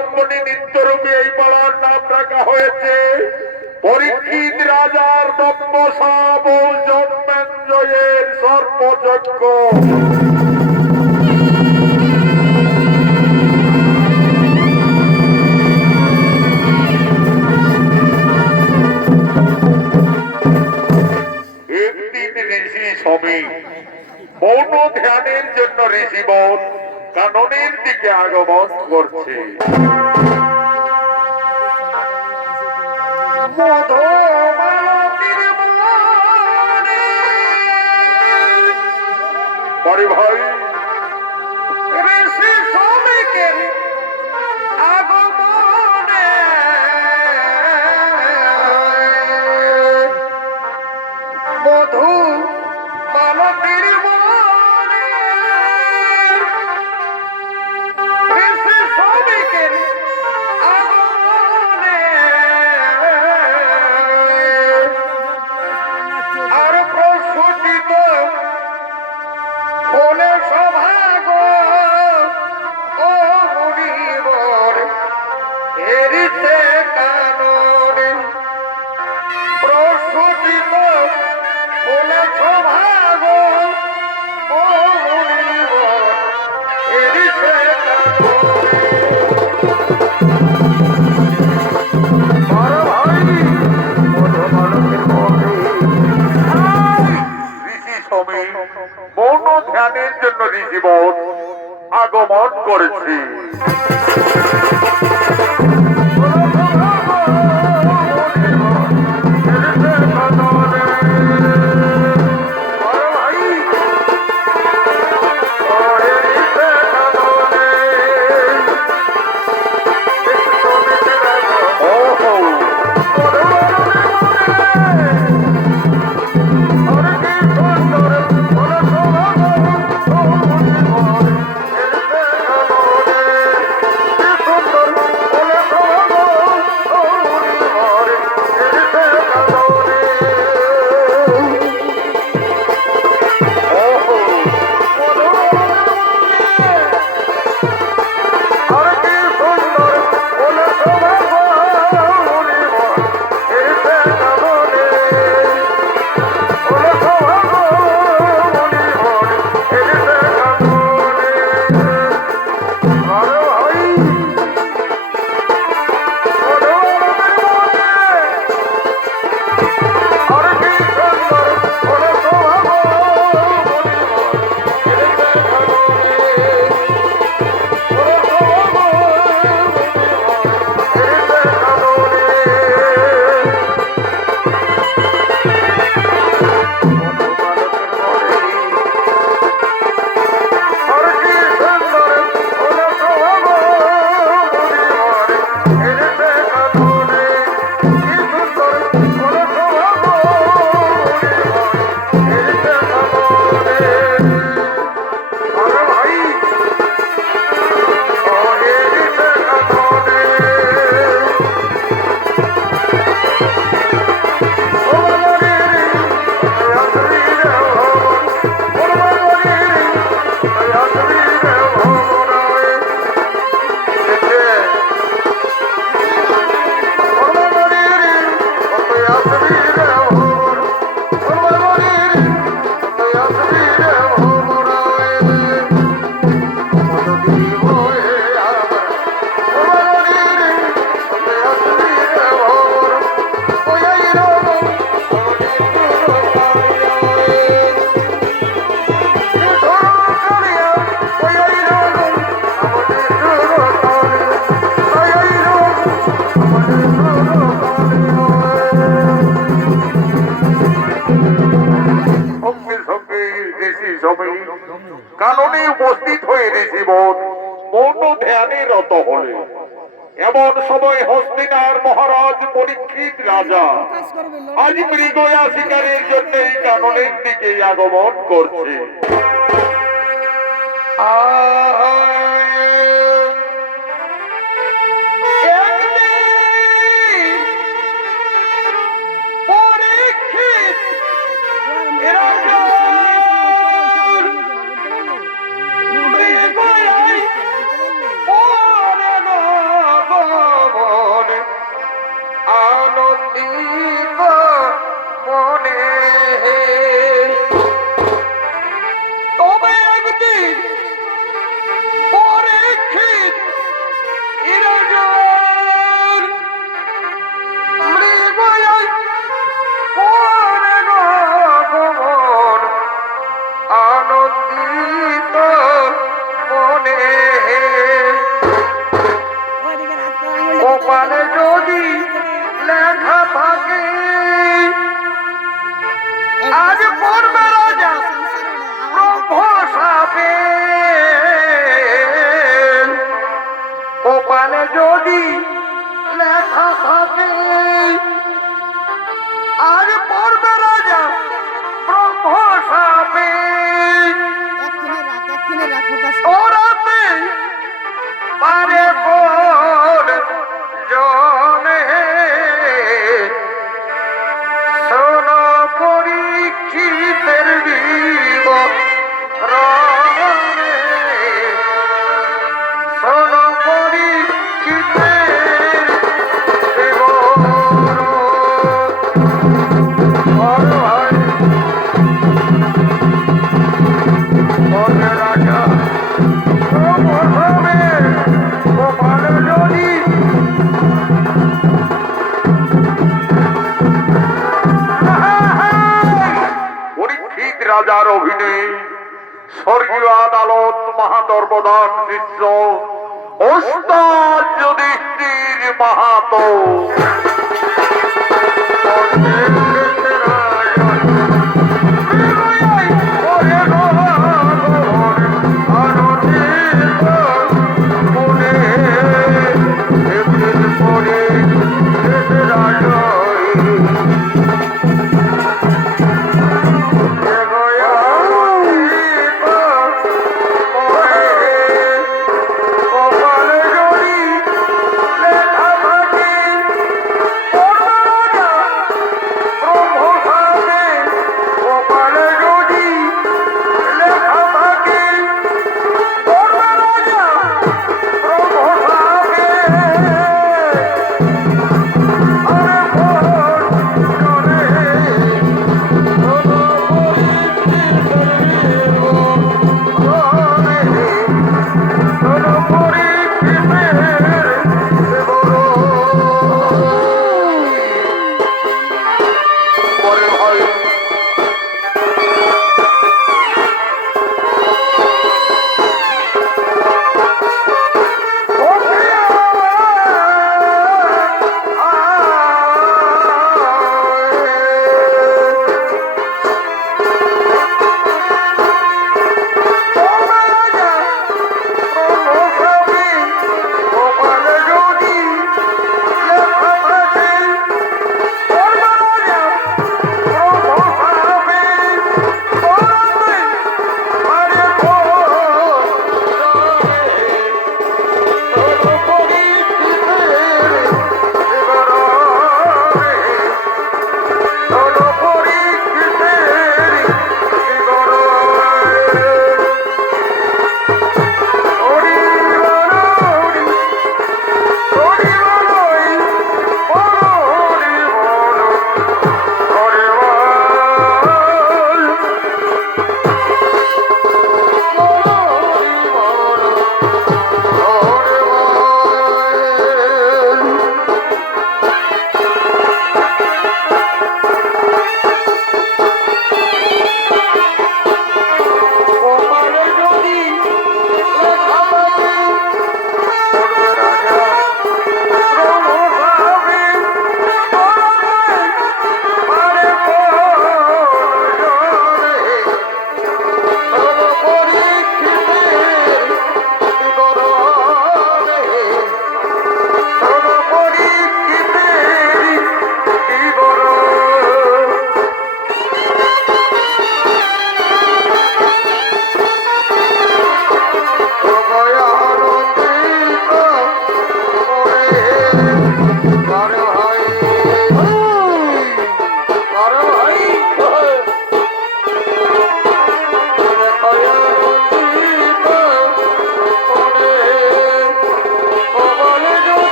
অবলম্বনে নিত্যরূপে এই পাড়ার নাম রাখা হয়েছে পরীক্ষিত রাজার নব্যসাব জন্মেঞ্জয়ের সর্পযজ্ঞ। একদিন ঋষি স্বামী মৌন ধ্যানের জন্য ঋষিবর কাননের দিকে আগমন করছে। ভাই ঋষি স্বামীকে আগমনে মধু মালতীর মনে ঋষি স্বামীকে আগমনে আর প্রস্ফুটিত বলে সভাগ ও মুনিবর এরিতে কাননে প্রস্ফুটিত বলে সভাগ ও মুনিবর এরিতে মৌন ধ্যানের জন্য ঋষিবর আগমন করেছি। কাননে উপস্থিত হয়ে ঋষিবর মৌন ধ্যানে রত হলে এমন সময় হস্তিনার মহারাজ পরীক্ষিত রাজা আজ মৃগয়া শিকারের জন্য এই কাননের দিকে আগমন করছে। যদি লেখা থাকে আজ পড়বে রাজা ব্রহ্মশাপে ওরাতে পারে কোন জনে শোনো পরীক্ষিতের বিবরণে শোনো পরীক্ষিতের বিবরণ রাজা গোপাল যদি পরীক্ষিত রাজার অভিনয় স্বর্গীয় আদালত মহাদর্বদান দৃশ্য ওস্তাদ যুধিষ্ঠির মাহাতো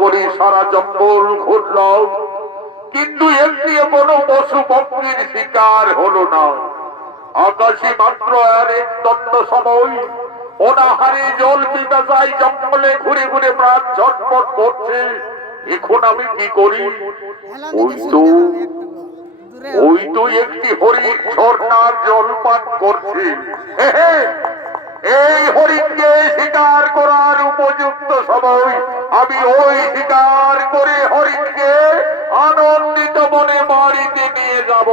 করে সারা জঙ্গল ঘুরলাম, কিন্তু একটি কোনো পশু পক্ষীর শিকার হলো না। আকাশে মাত্র আর এক দণ্ড সময় অনাহারে জল পিপাসায় জঙ্গলে ঘুরে ঘুরে প্রাণ ঝটপট করছে। এখন আমি কি করি? ওই তো একটি হরিণ ঝর্ণার জল পান করছে। এই হরিণকে শিকার করার উপযুক্ত সময়। আমি ওই শিকার করে হরিণকে আনন্দিত মনে বাড়িতে নিয়ে যাব।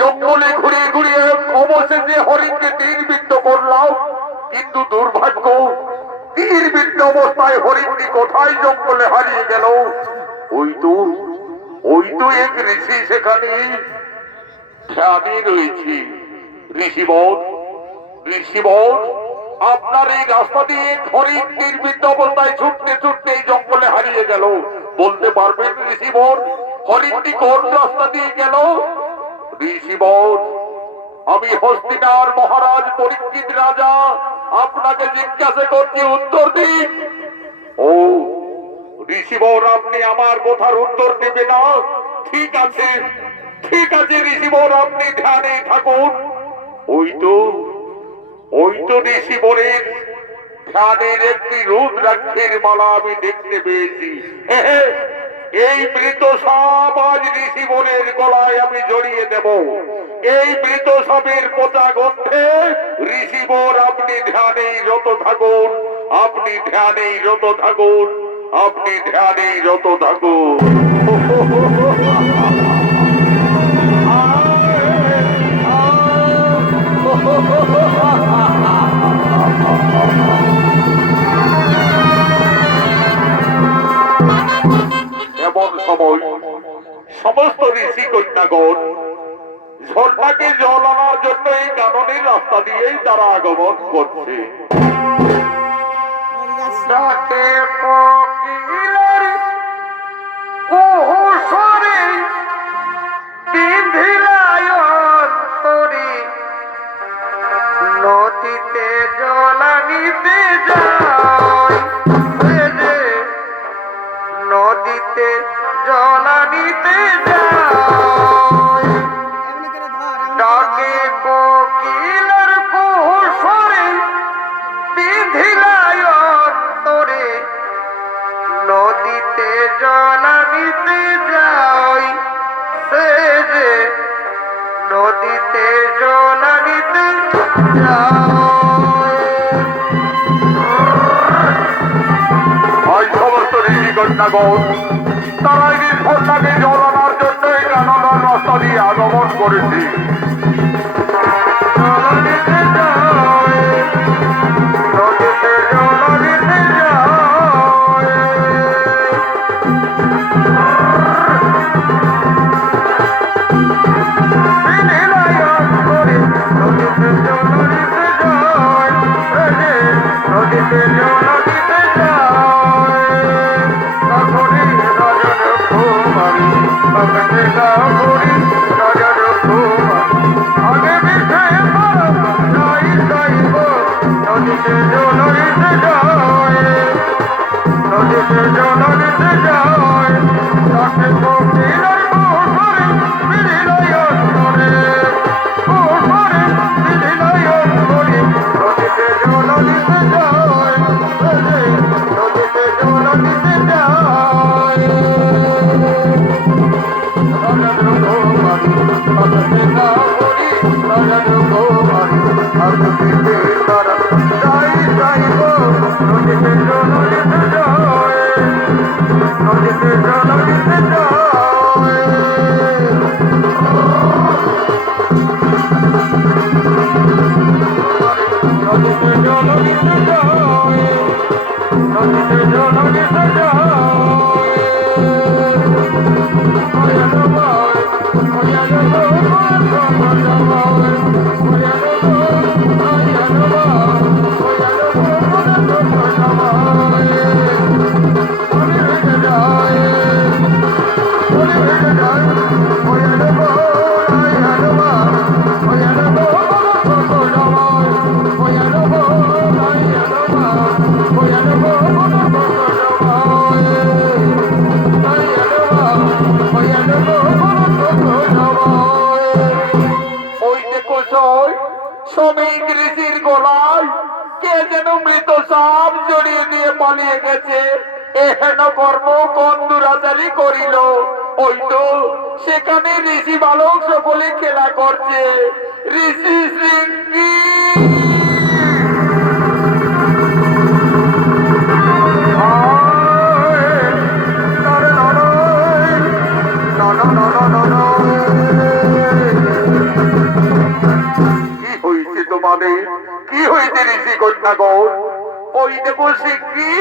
জঙ্গলে ঘুরিয়ে ঘুরিয়ে অবশেষে হরিণকে তীরবিদ্ধ করলাম, কিন্তু দুর্ভাগ্য, তীরবিদ্ধ অবস্থায় হরিণটি কোথায় জঙ্গলে হারিয়ে গেল। ওই তো এক ঋষি সেখানে ধ্যানে রয়েছে। ঋষিবর, আপনার এই রাস্তা দিয়ে হরিণ তীরবিদ্ধ অবস্থায় ছুটতে ছুটতে এই জঙ্গলে হারিয়ে গেল। বলতে পারবেন ঋষিবর, হরিণটি কোন রাস্তা দিয়ে গেল? ঋষিবর, আমি হস্তিনার মহারাজ পরীক্ষিত রাজা আপনাকে জিজ্ঞাসা করছি, উত্তর দিন। ও ঋষিবর, আপনি আমার কথার উত্তর দেবে না? ঠিক আছে ঋষিবর, আপনি ধ্যানে থাকুন। ওই তো ঋষিবরের ধ্যানের একটি রুদ্রাক্ষের মালা আমি দেখতে পেয়েছি। এই মৃত সাপ আজ ঋষিবরের গলায় আমি জড়িয়ে দেব। এই মৃত সাপের পোতা গন্ধে ঋষিবর আপনি ধ্যানেই রত থাকুন, আপনি ধ্যানেই রত থাকুন, আপনি ধ্যানেই রত থাকুন। এমন সময় সমস্ত ঋষি কন্যাগণ ঝর্ণাকে জল আনার জন্য এই কাননের রাস্তা দিয়েই তারা আগমন করছে। নদীতে জল আনিতে যায়, নদীতে জল আনিতে যায়, ডাকে কোকিলের কুহু স্বরে বিধিলায় অন্তরে, নদীতে জল আনিতে যায়, সে যে নদীতে জল আনিতে সমস্ত ঋষি কন্যাগণ তারা এই ঝর্ণাকে জল আনার জন্য এই কাননের রাস্তা দিয়ে আগমন করেছে। নদীতে শ্রমিক ঋষির গলায় কে যেন মৃত সাপ জড়িয়ে দিয়ে পালিয়ে গেছে। এহেন কর্ম কোন দুরাচারী করিল? ওই তো সেখানে ঋষি বালক সকলে খেলা করছে। ঋষি শৃঙ্গি কি হয়েছে ঋষি কন্যাগণ? ওই দেখো সিংহী,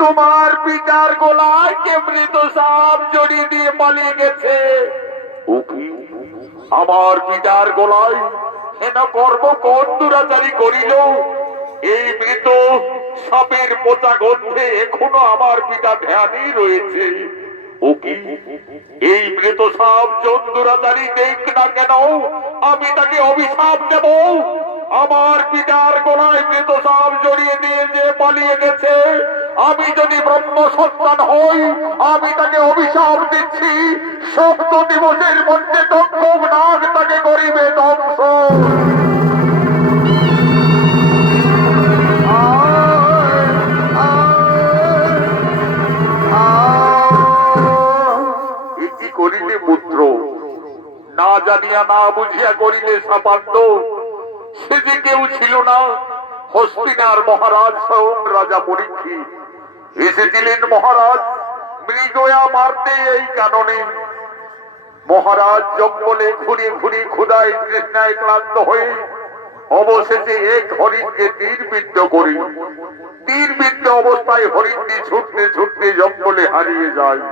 তোমার পিতার গলায় কে মৃত সাপ জড়িয়ে দিয়ে পালিয়ে গেছে। ও কি আমার পিতার গলায় হেন কর্ম কোন দুরাচারী করিল? এই মৃত সাপের পচা গন্ধে এখনো আমার পিতা ধ্যানই রয়েছে। ও কি এই মৃত সাপ যোন দুরাচারী দেখ না কেন, আমি তাকে অভিশাপ দেব। আমার পিতার গলায় মৃত সাপ জড়িয়ে দিয়ে যে পালিয়ে গেছে, আমি যদি ব্রহ্ম সন্তান হই, আমি তাকে অভিশাপ দিচ্ছি, 7 দিবসের মধ্যে তক্ষক নাগ তাকে করিবে ধ্বংস। কি করিলে পুত্র? না জানিয়া না বুঝিয়া করিলে সাপান্ত। সে যে কেউ ছিল না, হস্তিনার মহারাজ স্বয়ং রাজা পরীক্ষিত এসেছিলেন মহারাজ মৃগয়া মারতে। এই কারণে মহারাজ জঙ্গলে ঘুরে ঘুরে ক্ষুধায় তৃষ্ণায় ক্লান্ত হয়ে অবশেষে এক হরিণকে তীরবিদ্ধ করি। তীরবিদ্ধ অবস্থায় হরিণটি ছুটতে ছুটতে জঙ্গলে হারিয়ে যায়।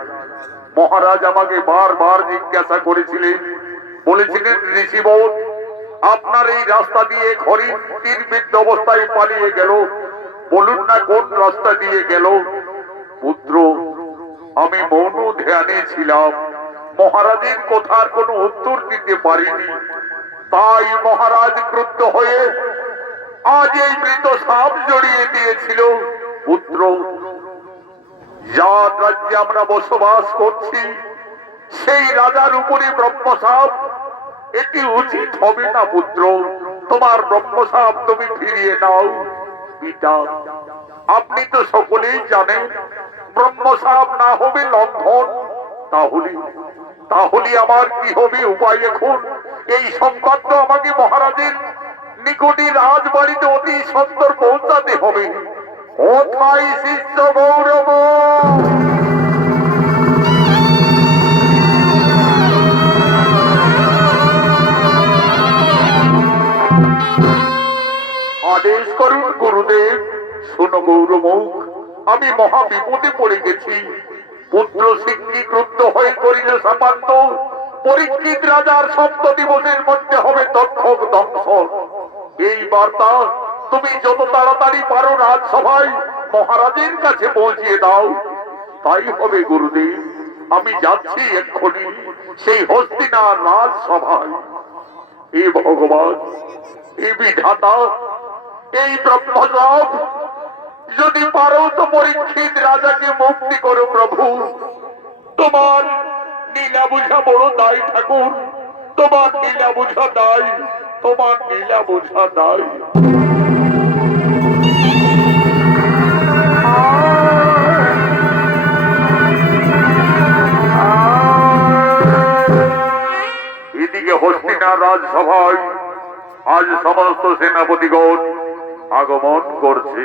মহারাজ আমাকে বারবার জিজ্ঞাসা করেছিলেন, বলেছিলেন ঋষিবর, আপনার এই রাস্তা দিয়ে হরিণ তীরবিদ্ধ অবস্থায় পালিয়ে গেল, বলুন না কোন রাস্তা দিয়ে গেল? পুত্র, আমি মৌন ধ্যানে ছিলাম, মহারাজের কথার কোনো উত্তর দিতে পারিনি। তাই মহারাজ ক্রুদ্ধ হয়ে আজ এই মৃত সাপ জড়িয়ে দিয়েছিল। পুত্র, যার রাজ্যে আমরা বসবাস করছি সেই রাজার উপরে ব্রহ্মসাপ, এটি উচিত হবে না। পুত্র, তোমার ব্রহ্মসাপ তুমি ফিরিয়ে নাও। পিতা, আপনি তো সকলেই জানেন ব্রহ্মসাপ না হবে লঙ্ঘন। তাহলে আমার কি হবে উপায়? এখন এই সংবাদ তো আমাকে মহারাজের নিকটে রাজবাড়িতে অতি সুন্দর পৌঁছাতে হবে। কোথায় শিষ্য গৌরব? আদেশ করুন গুরুদেব। শোনো গৌরমুখ, আমি মহা বিপদে পড়ে গেছি। পুত্র সিংহী ক্রুদ্ধ হয়ে করিল সাপান্ত। পরীক্ষিত রাজার 7 দিবসের মধ্যে হবে তক্ষক ধ্বংস। এই বার্তা তুমি যত তাড়াতাড়ি পারো রাজসভায় মহারাজের কাছে পৌঁছিয়ে দাও। তাই হবে গুরুদেব, আমি যাচ্ছি এক্ষুনি সেই হস্তিনার রাজসভায়। এ ভগবান, এ বিধাতা, এই ব্রহ্মসাপ যদি পারো তো পরীক্ষিত রাজাকে মুক্তি করো প্রভু। তোমার নীলা বুঝা বড় দায় ঠাকুর, তোমার নীলা বুঝা দায়, তোমার নীলা বুঝা দায়। এদিকে হস্তিনার রাজসভায় আজ সমস্ত সেনাপতিগণ আগমন করছে।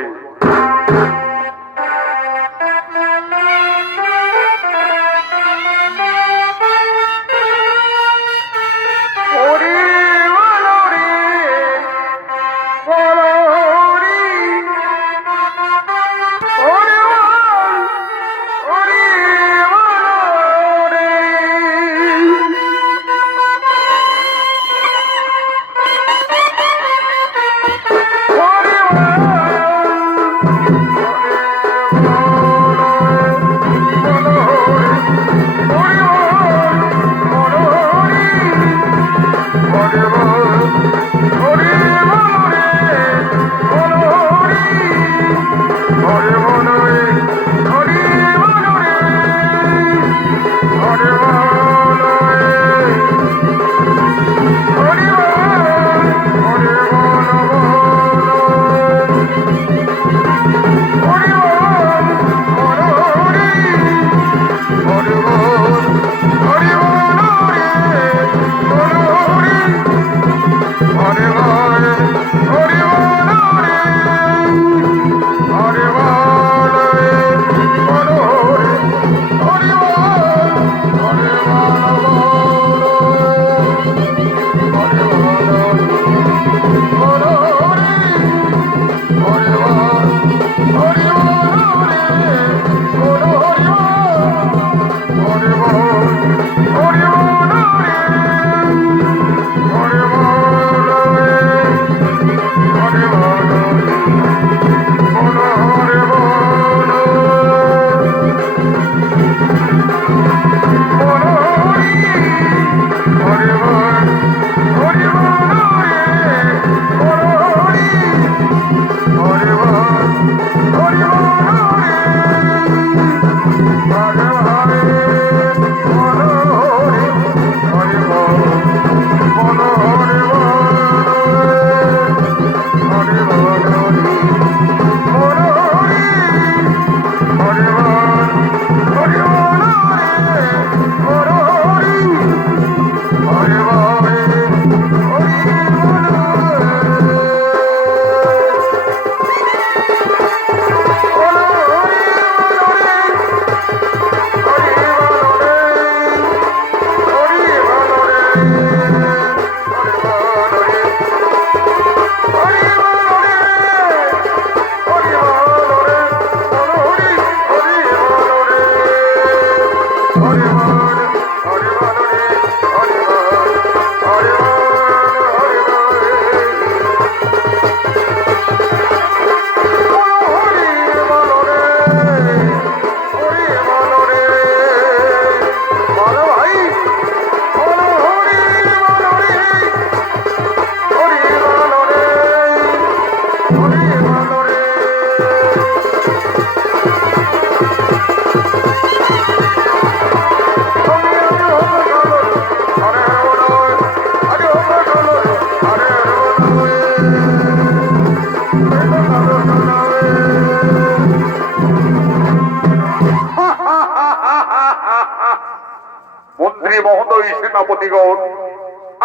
মন্ত্রী মহোদয়, সেনাপতিগণ,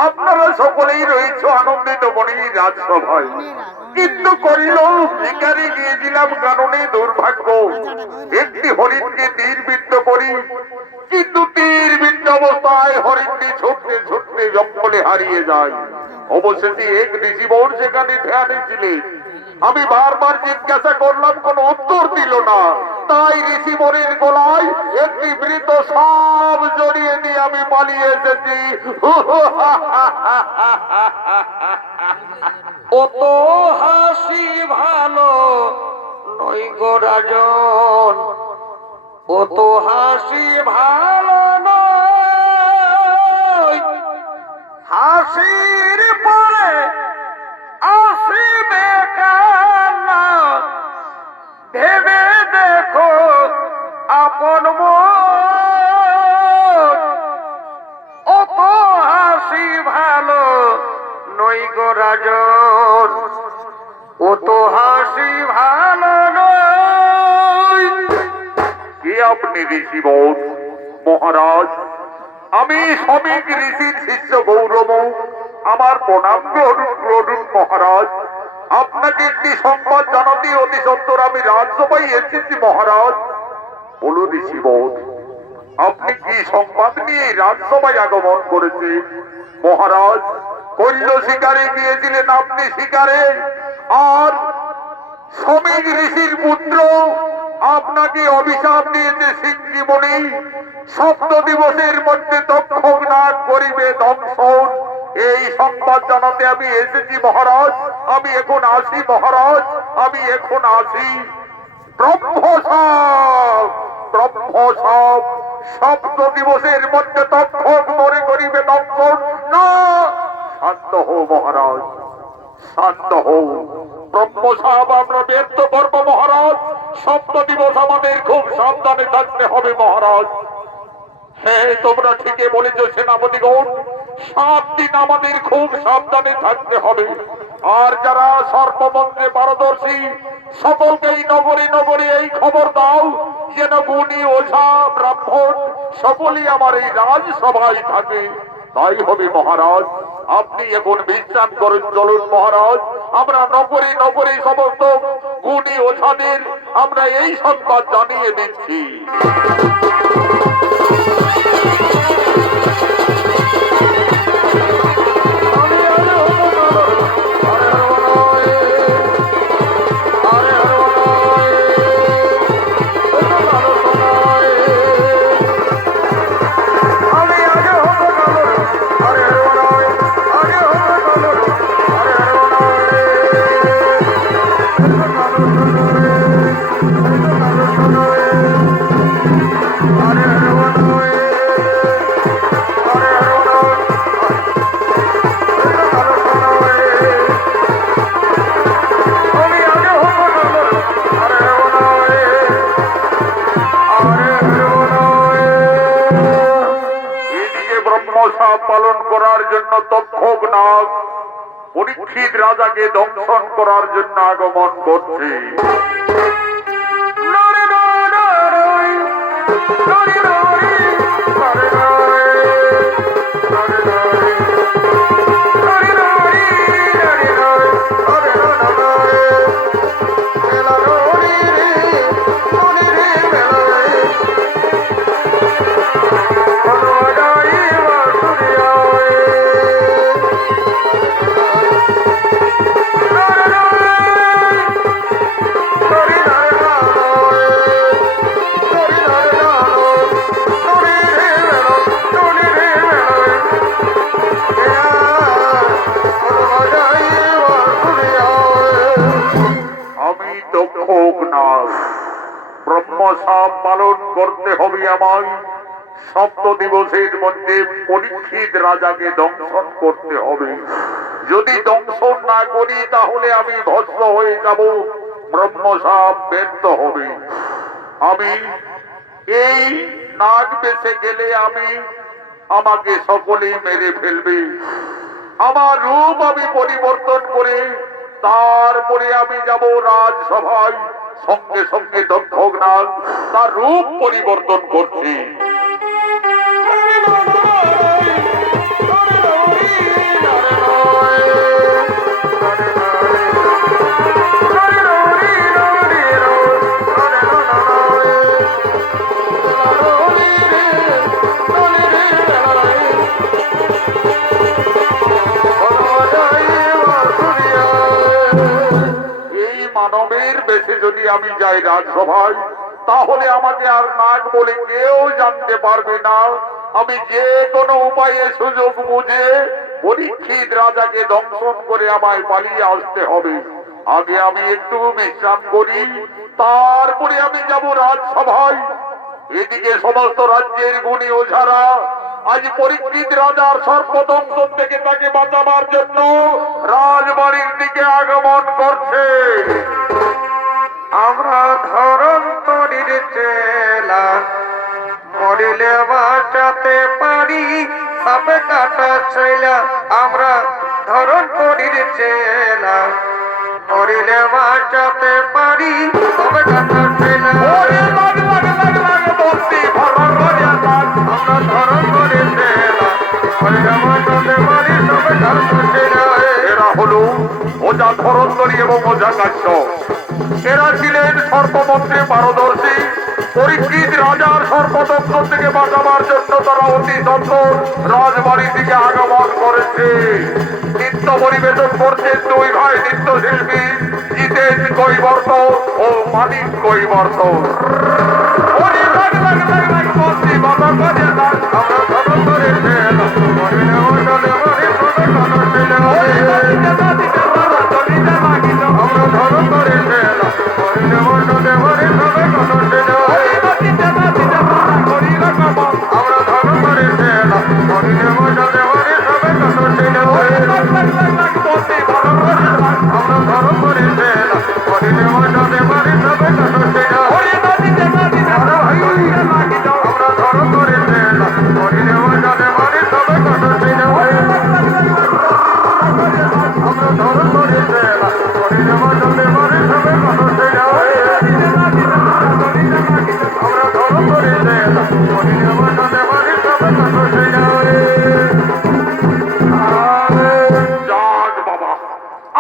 আপনারা সকলেই রয়েছে আনন্দিত মনে রাজসভায়, কিন্তু করিল ভিখারি গিয়েছিলাম কারণে দুর্ভাগ্য একটি হরিণকে তীরবিদ্ধ করি, কিন্তু তীরবিদ্ধ অবস্থায় হরিণটি ছুটতে ছুটতে জঙ্গলে হারিয়ে যায়। অবশেষে এক ঋষিবর সেখানে ধ্যানে ছিলেন। আমি বারবার জিজ্ঞাসা করলাম, কোনো উত্তর দিল না। তাই ঋষিবরের গলায় একটি মৃত সাপ জড়িয়ে দিয়ে আমি পালিয়ে এসেছি। অত হাসি ভালো নই গো রাজন, অত হাসি ভালো নয়, হাসির পরে আসিবে কান্না, ভেবে দেখো আপন মন, অত হাসি ভালো নই গো রাজন, অত হাসি ভালো নয়। কে আপনি ঋষিবর? মহারাজ, আমি শ্রমিক ঋষির শিষ্য গৌরব, আমার প্রণাম গ্রহণ মহারাজ। আপনাকে একটি সংবাদ জানাতে অতি সত্তর আমি রাজসভায় এসেছি মহারাজ। বলুন ঋষিবর, আপনি কি সংবাদ নিয়ে রাজসভায় আগমন করেছেন? মহারাজ, কৈল্য শিকারে গিয়েছিলেন আপনি শিকারে, আর শ্রমিক ঋষির পুত্র আপনাকে অভিশাপ দিয়েছে সিংহীমণি, 7 দিবসের মধ্যে তক্ষক নাগ করিবে দংশন। এই সংবাদ জানাতে আমি এসেছি মহারাজ। আমি এখন আসি মহারাজ, আমি এখন আসি। ব্রহ্মসাপ, ব্রহ্মসাপ, 7 দিবসের মধ্যে তক্ষক মরে করিবে দংশন। না, শান্ত হও মহারাজ, শান্ত হও। ব্রহ্মসাপ আমরা ব্যর্থ করবো মহারাজ। 7 দিবস আমাদের খুব সাবধানে থাকতে হবে মহারাজ। হ্যাঁ, তোমরা ঠিকই বলেছ সেনাপতিগণ, 7 দিন আমাদের খুব সাবধানে থাকতে হবে। আর যারা সর্বমন্ত্রে পারদর্শী সকলকেই নগরী নগরী এই খবর দাও, যেন গুণী ওঝা ব্রাহ্মণ সকলেই আমার এই রাজসভায় থাকে। তাই হবে মহারাজ। আপনি এখন বিশ্রাম করুন, চলুন মহারাজ। আমরা নগরী নগরী সমস্ত গুণী ওঝাদের আমরা এই সংবাদ জানিয়ে দিচ্ছি। পালন করার জন্য তক্ষক নাগ পরীক্ষিত রাজাকে দংশন করার জন্য আগমন করছে। আমায় 7 দিবসের মধ্যে পরীক্ষিত রাজাকে দংশন করতে হবে। যদি দংশন না করি তাহলে আমি ভস্ম হয়ে যাব, ব্রহ্মসাপ ব্যর্থ হবে। আমি এই নাগ বেঁচে গেলে আমাকে সকলেই মেরে ফেলবে। আমার রূপ আমি পরিবর্তন করে তারপরে আমি যাব রাজসভায়। সঙ্গে সঙ্গে দক্ষনাগ তার রূপ পরিবর্তন করছে। মানবের বেশে যদি আমি যাই রাজসভায়, তাহলে আমাকে আর নাগ বলে কেউ জানতে পারবে না। আমি যে কোনো উপায়ে সুযোগ বুঝে পরীক্ষিত রাজাকে দংশন করে আমায় পালিয়ে আসতে হবে। আগে আমি একটু বিশ্রাম করি, তারপরে আমি যাব রাজসভায়। এদিকে সমস্ত রাজ্যের গুণী ওঝারা আজ পরীক্ষিত রাজার সর্বদংশন থেকে তাকে বাঁচাবার জন্য রাজবাড়ির দিকে আগমন করছে। আমরা ধরন্তরীর চেলা, মরিলে বাঁচাতে পারি সাপে কাটা ছেলা। আমরা ধরন্তরীর চেলা, মরিলে বাঁচাতে পারি সাপে কাটা ছেলা। আমরা ধরন্তরীর চেলা, মরিলে বাঁচাতে পারি সাপে কাটা ছেলা। এরা হলো ওঝা ধরন্তরী এবং ওঝা কাশ্যপ। এরা ছিলেন সর্বমন্ত্রে পারদর্শী। পরীক্ষিত রাজার সর্বদংশন থেকে বাঁচাবার জন্য তারা অতি তৎপর রাজবাড়ির দিকে আগমন করেছে। নৃত্য পরিবেশন করছেন 2 ভাই নৃত্যশিল্পী, জিতেন কৈবর্ত ও মানিক কৈবর্ত।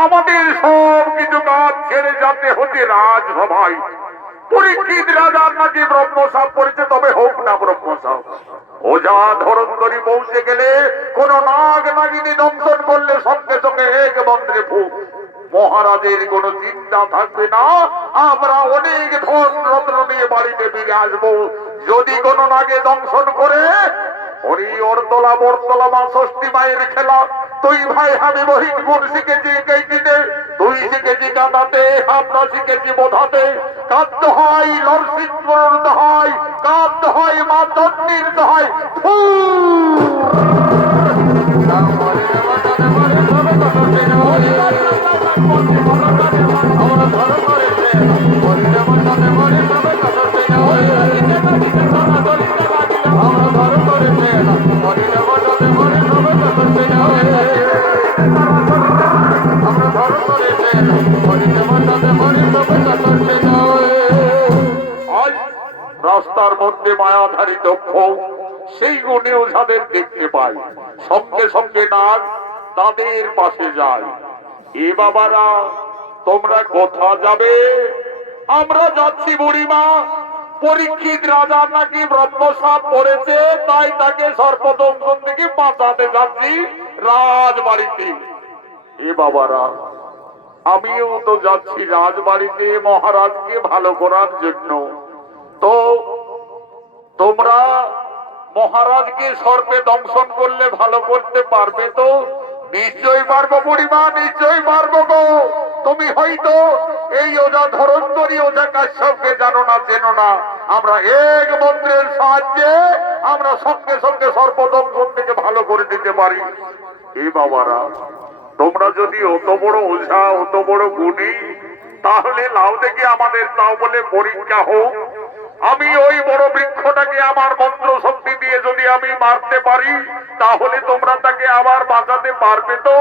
আমাদের সব কিছু কাজ ছেড়ে যেতে হচ্ছে রাজসভায়। পরীক্ষিত রাজার নাকি ব্রহ্মসাপ পড়েছে, তবে হোক না ব্রহ্মসাপ। ওঝা ধরন্তরী পৌঁছে গেলে কোন নাগ নাগিনী দংশন করলে সঙ্গে সঙ্গে এক মন্ত্রে ফুক। মহারাজের কোন চিন্তা থাকবে না, আমরা অনেক ধন রত্ন নিয়ে বাড়িতে ফিরে আসবো। যদি কোন নাগে দংশন করে হরি অরতলা বরতলা মা ষষ্ঠী মায়ের খেলা। 2 ভাই আমি মহিন গুণ শিখেছি এই দিনে, 2 শিখেছি কাঁদাতে, আমরা শিখেছি বোধাতে। কাঁদতে হয় নরসিংহর দোহাই, কাঁদতে হয় মা চণ্ডীর দোহাই। রাস্তার মধ্যে মায়াধারী দক্ষ সেই গুণে ওঝাদের দেখতে পাই। সঙ্গে সঙ্গে নাগ তাদের পাশে যায়। এ বাবারা, তোমরা কোথা যাবে? আমরা যাচ্ছি বুড়িমা, পরীক্ষিত রাজার নাকি ব্রহ্মসাপ পড়েছে, তাই তাকে সর্পদংশন থেকে বাঁচাতে যাচ্ছি রাজবাড়িতে। এ বাবারা, আমিও তো যাচ্ছি রাজবাড়িতে মহারাজকে ভালো করার জন্য। তো তোমরা মহারাজকে সর্পে দংশন করলে ভালো করতে পারবে তো? নিশ্চয়ই পারবো বুড়িমা, নিশ্চয়ই পারবো গো। তুমি হয়তো এই ওঝা ধরন্তরী ওঝা কাশ্যপকে জানো না, চেনো না। আমরা এক মন্ত্রের সাহায্যে আমরা সঙ্গে সঙ্গে সর্বদংশন থেকে ভালো করে দিতে পারি। এ বাবারা, তোমরা যদি অত বড় ওঝা, অত বড় গুণী, তাহলে লাউ দেখে আমাদের তাও বলে পরীক্ষা হোক। আমি ওই বড় বৃক্ষটাকে আমার মন্ত্র শক্তি দিয়ে যদি আমি মারতে পারি, তাহলে তোমরা তাকে আবার বাঁচাতে পারবে তো?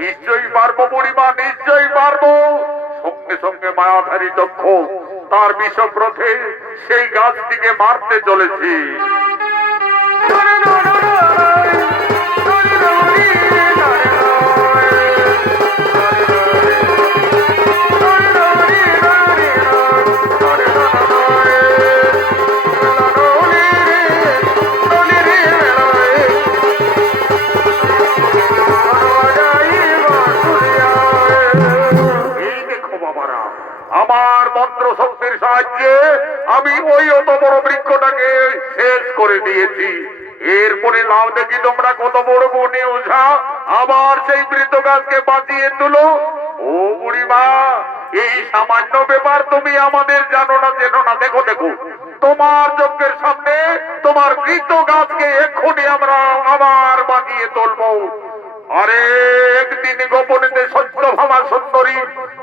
নিশ্চয়ই পারবো বুড়িমা, নিশ্চয়ই পারবো। সঙ্গে সঙ্গে মায়াধারী দক্ষ তার বিষক্রথে সেই গাছটিকে মারতে চলেছে। আমার মন্ত্র শক্তির সাহায্যে আমি ওই অত বড় বৃক্ষটাকে শেষ করে দিয়েছি। এরপরে লাউ দেখি তোমরা কত বড় গুণী ওঝা, আবার সেই বৃদ্ধ গাছকে বাঁচিয়ে তুলো। ও বুড়িমা, এই সামান্য ব্যাপার তুমি আমাদের জানো না, চেনো না। দেখো দেখো, তোমার যজ্ঞের সামনে তোমার বৃদ্ধ গাছকে এক্ষুনি আমরা আবার বাঁচিয়ে তুলবো। আরে একদিন গোপনেতে সত্য ভামা সুন্দরী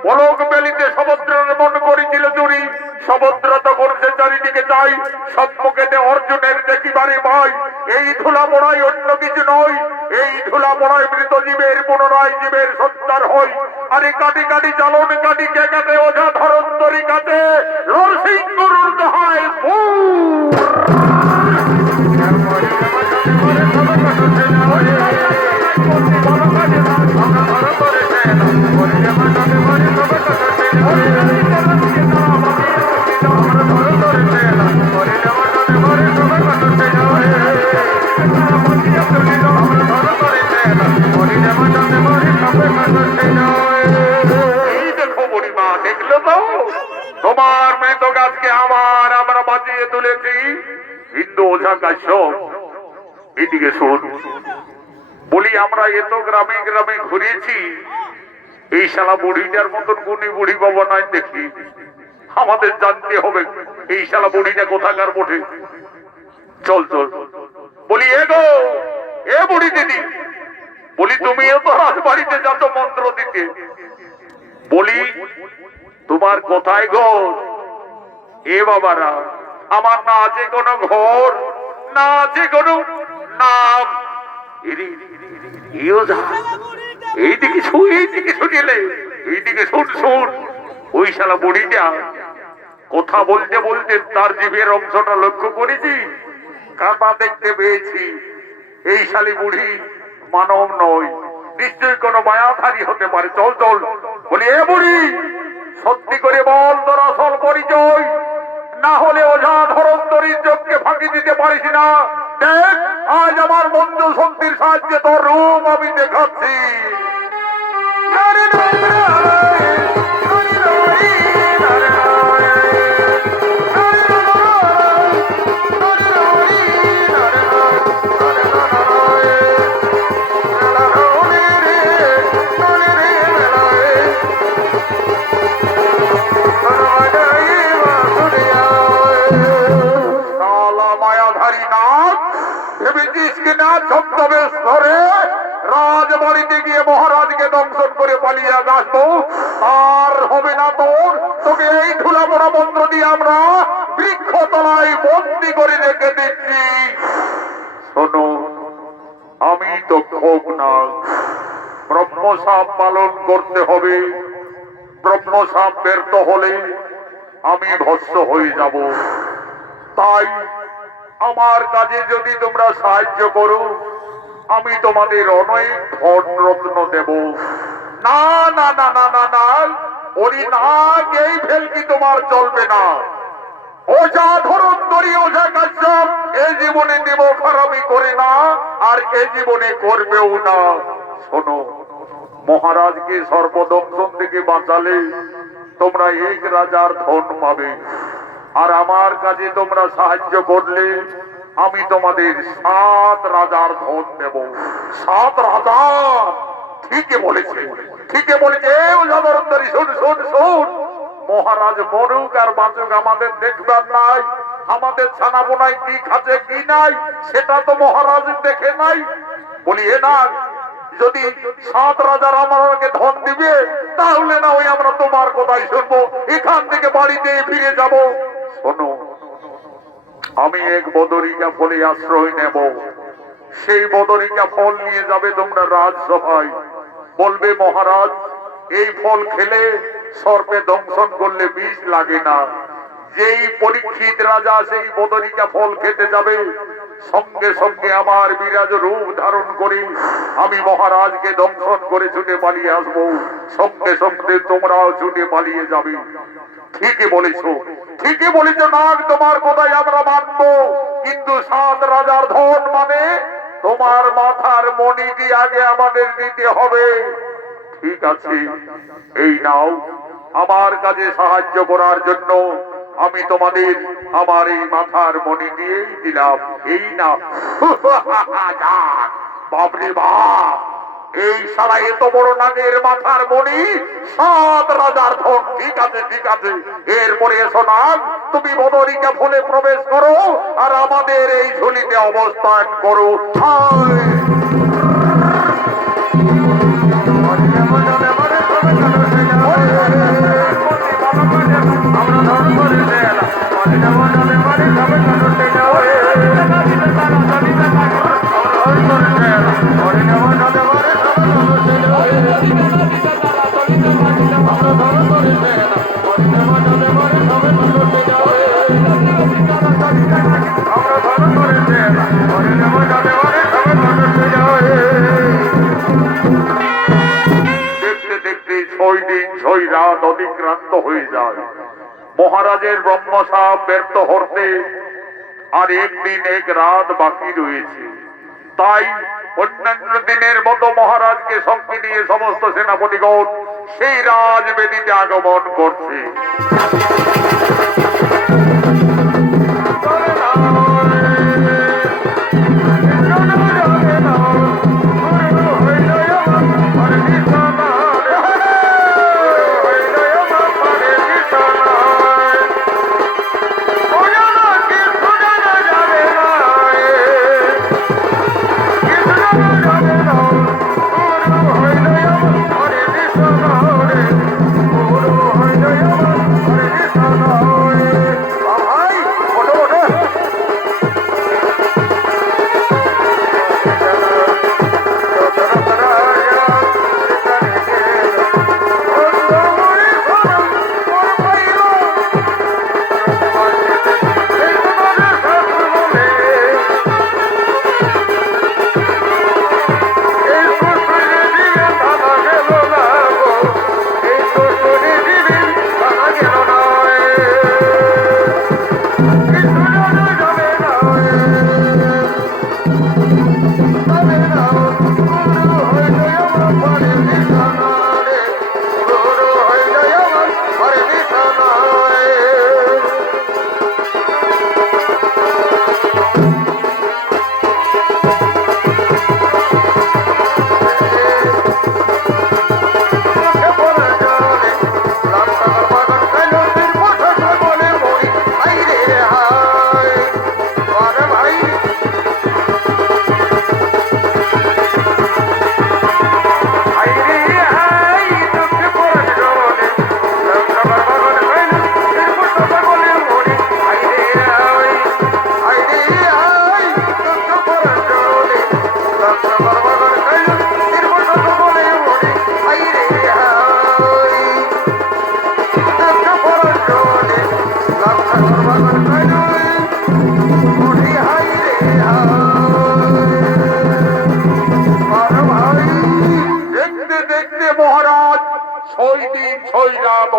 পলক বেলিতে সমুদ্রের মন করেছিল চুরি। সমুদ্র তখন সে চারিদিকে চাই, সম্মুখেতে অর্জুনের দেখিবারে ভাই। এই ধুলা পড়াই অন্য কিছু নয়, এই ধুলা পড়াই মৃত জীবের পুনরায় জীবের সত্যার হয়। আরে কাটি কাটি চালন কাটি কে কাটে ওঝা ধরন্তরী কাটে নরসিং গরুর দহায় তোমার মৃত গাছকে আবার আমরা বাঁচিয়ে তুলেছি। কিন্তু ওঝা কাশ্যপ, এদিকে শোন, বলি আমরা এত গ্রামে গ্রামে ঘুরেছি, এই শালা বুড়িটার মতন গুণী বুড়ি বাবা নাই দেখি। আমাদের জানতে হবে এই শালা বুড়িটা কোথাকার বটে। চল চল, বলি এ গো, এ বুড়ি দিদি, বলি তুমিও তো রাজবাড়িতে যাচ্ছ মন্ত্র দিতে, বলি তোমার কোথায় ঘর? এ বাবারা, আমার না আছে কোনো ঘর, না আছে কোনো নাম। এইদিকে শুন, এইদিকে শুনিলে, এইদিকে শুন শুন। ওই শালা বুড়িটা কথা বলতে বলতে তার জিভের অংশটা লক্ষ্য করেছি, কাটা দেখতে পেয়েছি। এই শালী বুড়ি মানব নয়, নিশ্চয়ই কোনো মায়াধারী হতে পারে। চল চল, বলি এ বুড়ি, সত্যি করে বল তোর আসল পরিচয়, না হলে ওঝা ধরন্তরীর চোখকে ফাঁকি দিতে পারিস না। দেখ, আজ আমার মন্ত্র শক্তির সাহায্যে তোর রূপ আমি দেখাচ্ছি। রাজবাড়িতে গিয়ে মহারাজকে দংশন করে পালিয়ে আসবো, আর হবে না তোর। তোকে এই ধুলা পড়া মন্ত্র দিয়ে আমরা বৃক্ষ তলায় বন্দি করে রেখে দিচ্ছি। শোনো, আমি তো ক্ষোভ না, ব্রহ্মসাপ পালন করতে হবে। ব্রহ্মসাপ ব্যর্থ হলে আমি ভস্ম হয়ে যাব। তাই আমার কাজে যদি তোমরা সাহায্য করো, আমি তোমাদের অনেক ধন রত্ন দেব। না না না না না না, ওই নাগ এই ফেলকি তোমার চলবে না। ওঝা ধরন্তরী, ওঝা কাশ্যপ এই জীবনে দেব খারাপি করে না, আর এই জীবনে করবেও না। শোনো, মহারাজকে সর্বদংশন থেকে বাঁচালে তোমরা এক রাজার ধন পাবে, আর আমার কাজে তোমরা সাহায্য করলে আমি তোমাদের 7 রাজার ধন দেব। 7 রাজা? ঠিকই বলেছে, ঠিকই বলেছে। ওঝা ধরন্তরী, শুন শুন শুন, মহারাজ মরুক আর বাঁচুক আমাদের দেখবার নাই। আমাদের ছানা বোনাই কি খাচ্ছে কি নাই সেটা তো মহারাজ দেখে নাই। বলি এ না, যদি 7 রাজার আমাকে ধন দিবে তাহলে না ওই আমরা তোমার কথাই শুনবো, এখান থেকে বাড়িতে ফিরে যাব। শোনো, আমি এক বদরিকা ফলে আশ্রয় নেব, সেই বদরিকা ফল নিয়ে যাবে তোমরা রাজসভায়, বলবে মহারাজ এই ফল খেলে সর্পে দংশন করলে বিষ লাগে না। যেই পরীক্ষিত রাজা সেই বদরিকা ফল খেতে যাবে, সঙ্গে সঙ্গে আমার বিরাজ রূপ ধারণ করে আমি মহারাজকে দংশন করে ছুটে পালিয়ে আসবো, সঙ্গে সঙ্গে তোমরাও ছুটে পালিয়ে যাবে। ঠিকই বলেছো, ঠিকই বলেছো নাগ, তোমার কথাই আমরা মানবো, কিন্তু 7 রাজার ধন মানে তোমার মাথার মণিটি আগে আমাদের দিতে হবে। ঠিক আছে, এই নাও, আমার কাজে সাহায্য করার জন্য আমি তোমাদের আমার এই মাথার মণি দিয়েই দিলাম, এই না। বাপরে বাপ, এই সারা এত বড় নাগের মাথার মণি, 7 রাজার ধন। ঠিক আছে ঠিক আছে, এরপরে এসো নাগ, তুমি বদরিকা ফলে প্রবেশ করো আর আমাদের এই ঝুলিতে অবস্থান করো। অতিক্রান্ত হয়ে যায়, মহারাজের ব্রহ্মসাপ ব্যর্থ হতে আর একদিন এক রাত বাকি রয়েছে। তাই অন্যান্য দিনের মতো মহারাজকে সঙ্গে নিয়ে সমস্ত সেনাপতিগণ সেই রাজবেদিতে আগমন করছে।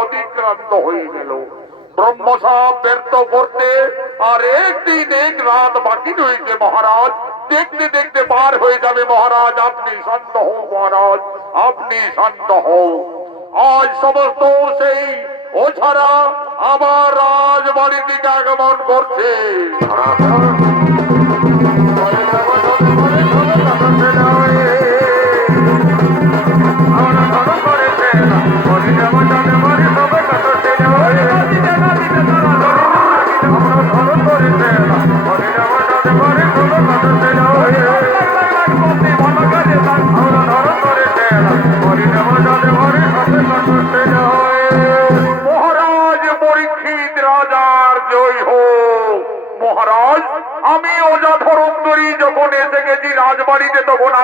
অতিক্রান্ত হয়ে গেল, ব্রহ্মসাপ ব্যর্থ করতে আর একদিন এক রাত বাকি রয়েছে। মহারাজ দেখতে দেখতে পার হয়ে যাবে। মহারাজ আপনি শান্ত হন, মহারাজ আপনি শান্ত হন। আজ সমস্ত সেই ওঝারা আমার রাজবাড়ির দিকে আগমন করছে। আমরা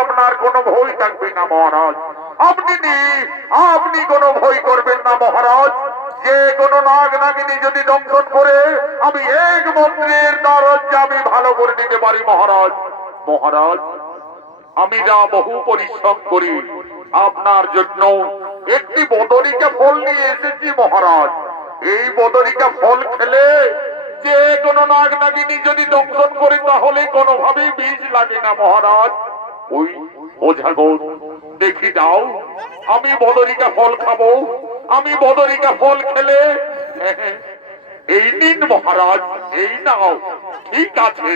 আপনার কোনো ভয় থাকবে না মহারাজ। আপনি কোনো ভয় করবেন না মহারাজ। যে কোনো নাগ নাগিনী যদি দংশন করে আমি এক মন্ত্রের দরজা আমি ভালো করে দিতে পারি মহারাজ। মহারাজ, আমি যা বহু পরিশ্রম করি আপনার জন্য একটি বদরিকা ফল নিয়ে এসেছি মহারাজ। এই বদরিকা ফল খেলে যে কোনো নাগ নাগিনী যদি দংশন করে তাহলে কোনোভাবেই বিষ লাগে না মহারাজ। ওই ওঝাগো দেখি দাও, আমি বদরিকা ফল খাবো। আমি বদরিকা ফল খেলে এই নিন মহারাজ, এই নাও। ঠিক আছে,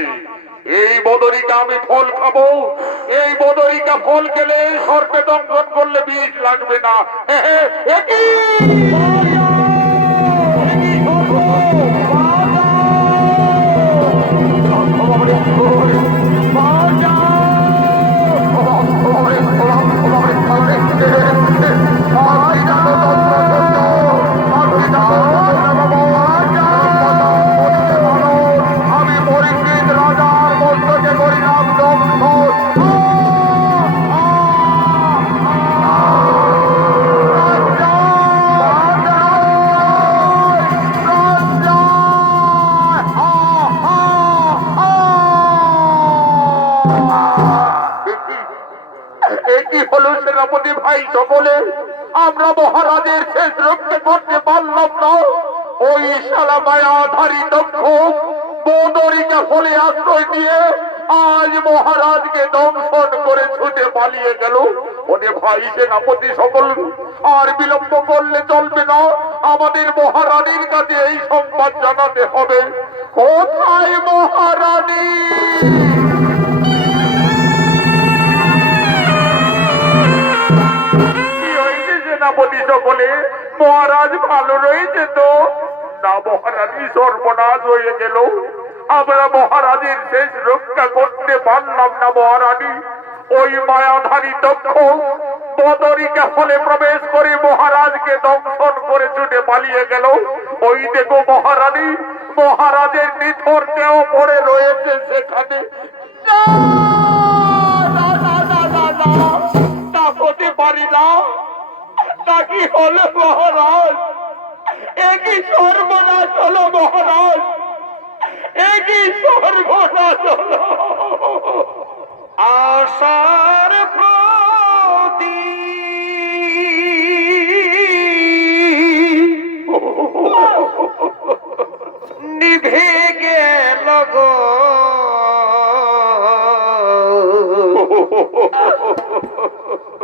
এই বদরিকা আমি ফল খাবো। এই বদরিকা ফল খেলে সর্পে দংশন করলে বিষ লাগবে না। একই আমি পরীক্ষিত রাজার মস্তকে করিলাম একই হলো সেনাপতি ভাই সকলে। আমরা মহারাজের শেষ রক্ষে করতে পারলাম না। ওই শালা মায়াধারী দক্ষ বদরিকা ফলে আশ্রয় দিয়ে আজ মহারাজকে দংশন করে ছুটে পালিয়ে গেল। ওরে ভাই সেনাপতি সকল, আর বিলম্ব করলে চলবে না। আমাদের মহারানীর কাছে এই সংবাদ জানাতে হবে। কোথায় মহারানী? সেনাপতি সকলে, মহারাজ ভালো রয়েছে তো? না মহারানী, সর্বনাশ হয়ে গেল। আমরা মহারাজের শেষ রক্ষা করতে পারলাম না মহারানী। ওই মায়াধারী দক্ষ বদরিকা ফলে প্রবেশ করে মহারাজকে দংশন করে ছুটে পালিয়ে গেল। ওই দেখো মহারানী, মহারাজের নিথর দেহ পড়ে রয়েছে সেখানে। না হতে পারি না। নাকি হলো মহারাজ? একই সর্বনাশ হলো মহারাজ, একই সর্বনাশ হলো। আশার প্রদীপ নিভে গেল গো।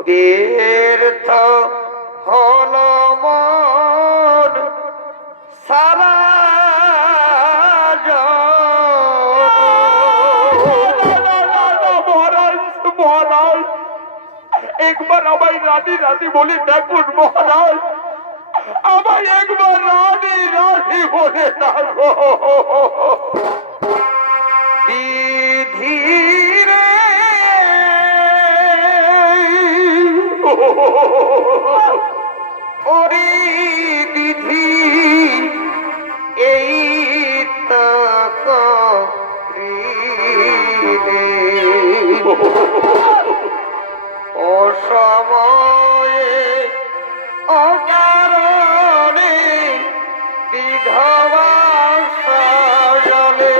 ব্যর্থ হলো মন সারা মহারাজ, একবার আমায় রানী রানী বলে ডাকুন মহারাজ। আমায় একবার রানী রানী বলে ডাকো। বিধিরে ওরে বিধি, এই তক অসময়ে অকারণে বিধবা সাজলে।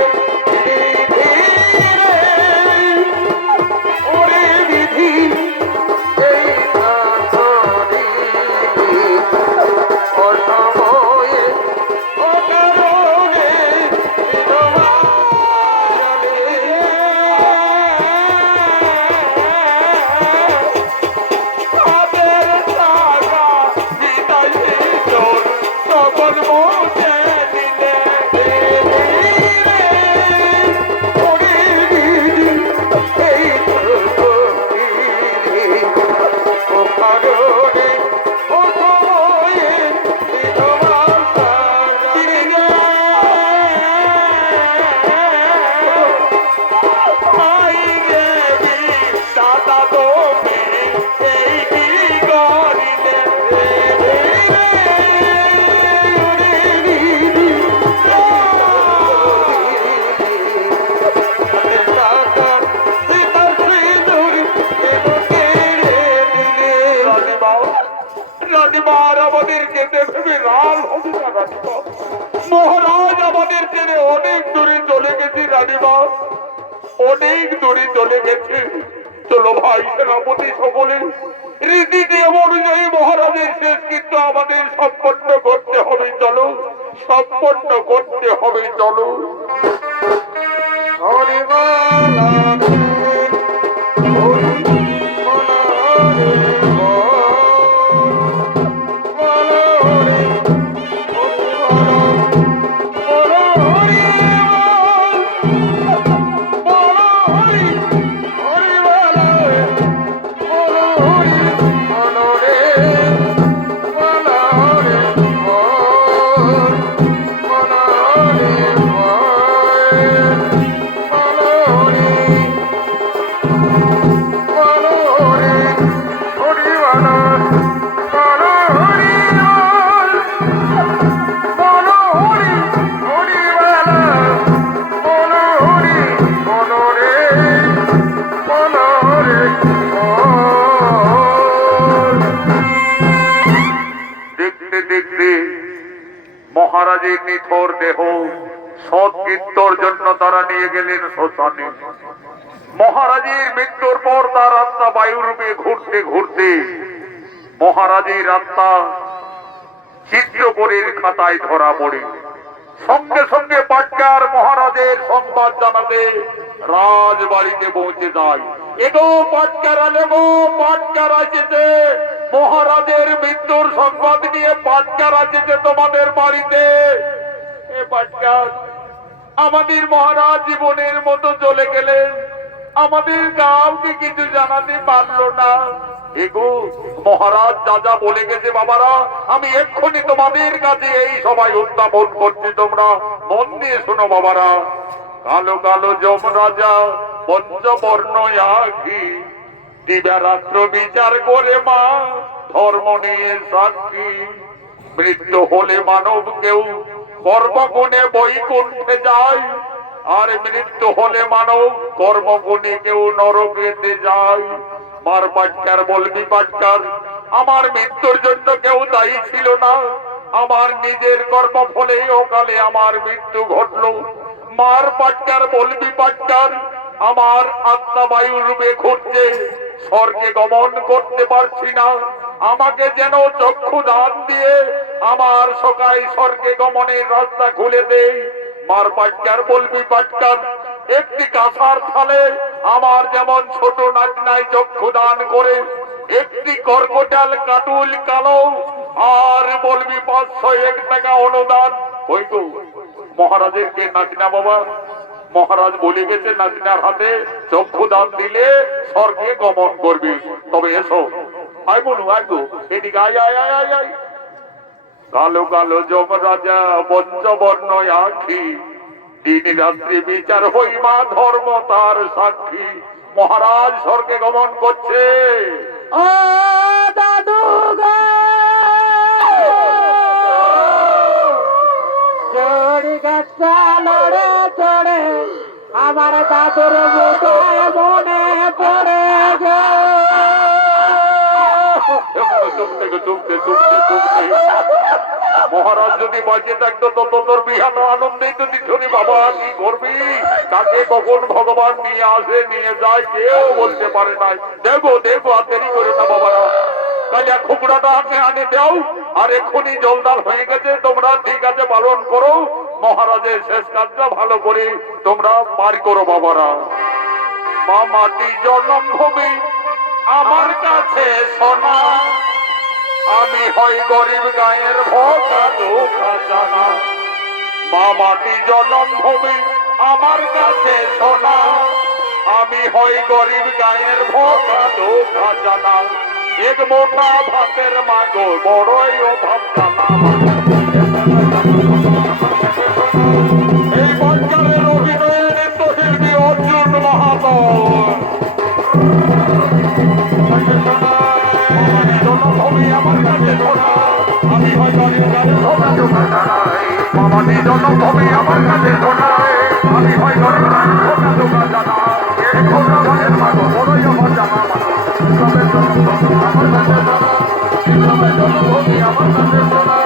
ওরে বিধি, এই তক লাল হবে না রানীমা। মহারাজ আমাদের ছেড়ে অনেক দূরে চলে গেছে রানীমা, অনেক দূরে চলে গেছে। চলো ভাই সেনাপতি সকলে রীতি নিয়ম অনুযায়ী মহারাজের শেষ কিন্তু আমাদের সম্পন্ন করতে হবে। চলো সম্পন্ন করতে হবে। চলো। হরিবালা দেখতে দেখতে মহারাজের নিথর দেহ সৎকৃত্যর জন্য তারা নিয়ে গেলেন শ্মশানে। মহারাজের মৃত্যুর পর তার আত্মা বায়ুরূপে ঘুরতে ঘুরতে মহারাজের আত্মা চিত্রকরের খাতায় ধরা পড়ে। সঙ্গে সঙ্গে পাটকার মহারাজের সংবাদ জানাতে রাজবাড়িতে পৌঁছে যায়। এগো পাটকারা, লেগো পাটকার আসেছে, মহারাজের মৃত্যুর সংবাদ নিয়ে পাটকার আসেছে তোমাদের বাড়িতে। এ পাটকার, আমাদের মহারাজ জীবনের মতো চলে গেলেন, আমাদের কাউকে কিছু জানাতে পারলো না। এগো মহারাজ যা যা বলে গেছে বাবারা, আমি এক্ষুনি তোমাদের কাছে এই সবাই উত্থাপন করছি, তোমরা মন দিয়ে শোনো বাবারা। কালো কালো যমরাজা পঞ্চবর্ণ আখি দিবারাত্র বিচার করে মা ধর্ম নিয়ে সাক্ষী। মৃত্যু হলে মানব কেউ কর্মগুণে বৈকুণ্ঠে যায়, আর মৃত্যু হলে মানব কর্মগুণে কেউ নরকেতে যায়। মার পাটকার, বলবি পাটকার, আমার মৃত্যুর জন্য কেউ দায়ী ছিল না, আমার নিজের কর্ম ফলে অকালে আমার মৃত্যু ঘটলো। মার পাটকার, বলবি পাটকার, আমার আত্মা বায়ু রূপে ঘুরছে, স্বর্গে গমন করতে পারছি না, আমাকে যেন চক্ষু দান দিয়ে আমার সকাই স্বর্গে গমনের রাস্তা খুলে দেই। মার পাটকার, বলবি পাটকার, একটি কাঁসার থালে আমার যেমন ছোট নাতনাই চক্ষু দান করে, একটি কর্কটাল কাটুল কালো আর বলবি 501 টাকা অনুদান। ওই গো মহারাজের কে নাতনা বাবা, মহারাজ বলে গেছে নাতনার হাতে চক্ষু দান দিলে স্বর্গে গমন করবি। তবে এসো, আয় বলু, আয় গো এদিকে আয় আয় আয় আয় আয়। কালো কালো যমরাজা পঞ্চবর্ণ আখি দিন রাত্রি বিচার হই মা ধর্ম তার সাক্ষী। মহারাজ স্বর্গে গমন করছে। ও দাদু গো, চড়ি গাছটা লড়ে চড়ে আমার দাদুর মুখে মনে পড়ে গো। মহারাজ যদি বাঁচে থাকতো তত তোর বিহান আনন্দেই তো দিছনি বাবা। কি করবি, কাকে কখন ভগবান নিয়ে আসে নিয়ে যায় কেউ বলতে পারে নাই। দেখো দেখো, আর দেরি করো না বাবারা, কাজে খুবড়াটা আগে আনে দাও। আর এক্ষুনি জলদার হয়ে গেছে, তোমরা ঠিক আছে পালন করো, মহারাজের শেষ কাজটা ভালো করে তোমরা পার করো বাবারা। মা মাটি জন্মভূমি আমার কাছে সোনা, আমি হই গরিব গায়ের ভোকা ধোকা জানা। মা মাটি জন্মভূমি আমার কাছে সোনা, আমি হই গরিব গায়ের ভোকা ধোকা জানা। এক মোটা ভাতের মাগো বড়ই অভাব জানা। এই বঞ্চারের অভিনয়ে নৃত্যশিল্পী অর্জুন মাহাতো। জন্মভূমি আমার কাছে সোনা, আমি হয় গরিব গায়ের ভোকা ধোকা জানা। মামাটি জন্মভূমি আমার কাছে সোনা, আমি হয় গরিব গায়ের ভোকা ধোকা জানা। এক মোটা ভাতের মাগো বড়ই অভাব জানা। আমার কাছে সোনা, আমার কাছে সোনা, আমার কাছে সোনা।